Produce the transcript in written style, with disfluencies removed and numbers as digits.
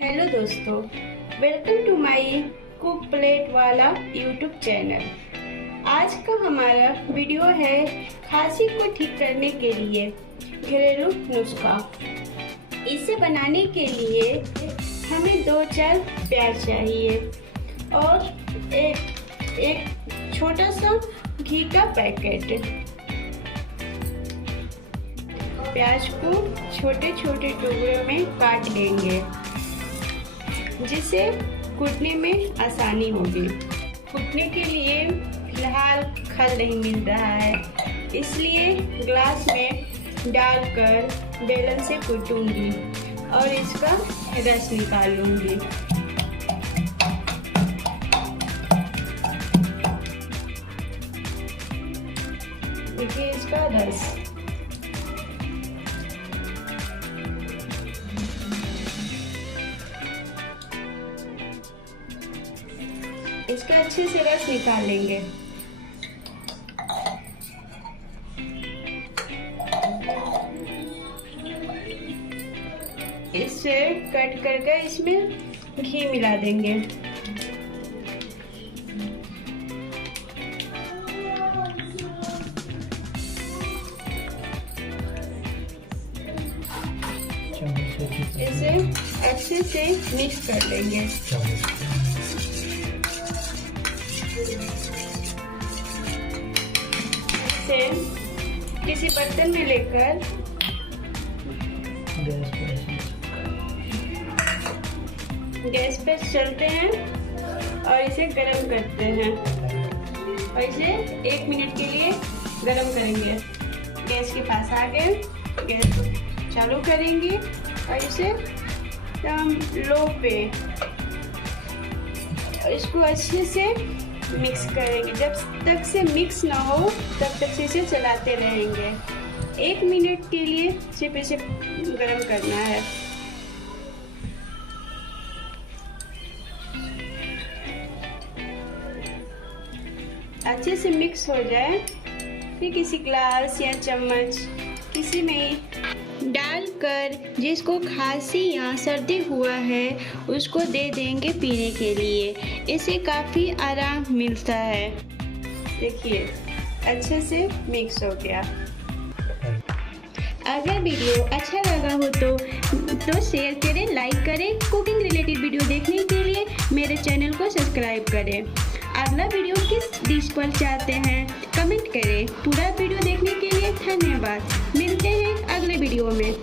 Hello दोस्तों, welcome to my cook plate वाला YouTube channel. आज का हमारा वीडियो है खांसी को ठीक करने के लिए घरेलू नुस्खा। इसे बनाने के लिए हमें 2-4 प्याज चाहिए और एक छोटा सा घी का पैकेट। प्याज को छोटे छोटे टुकड़ों में काट लेंगे जिससे कूटने में आसानी होगी। कूटने के लिए फिलहाल खल नहीं मिल रहा है, इसलिए ग्लास में डालकर बेलन से कूटूंगी और इसका रस निकाल लूंगी। देखिए इसका रस। इसका अच्छे से रस निकाल लेंगे। इसे कट करके इसमें घी मिला देंगे। इसे अच्छे से मिक्स कर लेंगे। इसे किसी बर्तन में लेकर गैस पे चलते हैं और इसे गरम करते हैं और इसे 1 मिनट के लिए गरम करेंगे। गैस के पास आ गए, गैस को चालू करेंगे और इसे लो पे इसको अच्छे से मिक्स करेंगे। जब तक से मिक्स ना हो तब तक से इसे चलाते रहेंगे। 1 मिनट के लिए सिर्फ इसे गरम करना है। अच्छे से मिक्स हो जाए फिर किसी ग्लास या चम्मच किसी में डालकर जिसको खांसी या सर्दी हुआ है उसको दे देंगे पीने के लिए। इससे काफ़ी आराम मिलता है। देखिए अच्छे से मिक्स हो गया। अगर वीडियो अच्छा लगा हो तो शेयर करें, लाइक करें। कुकिंग रिलेटेड वीडियो देखने के लिए मेरे चैनल को सब्सक्राइब करें। अगला वीडियो किस डिश पर चाहते हैं कमेंट करें। पूरा वीडियो देखने के लिए धन्यवाद। मिलते हैं अगले वीडियो में।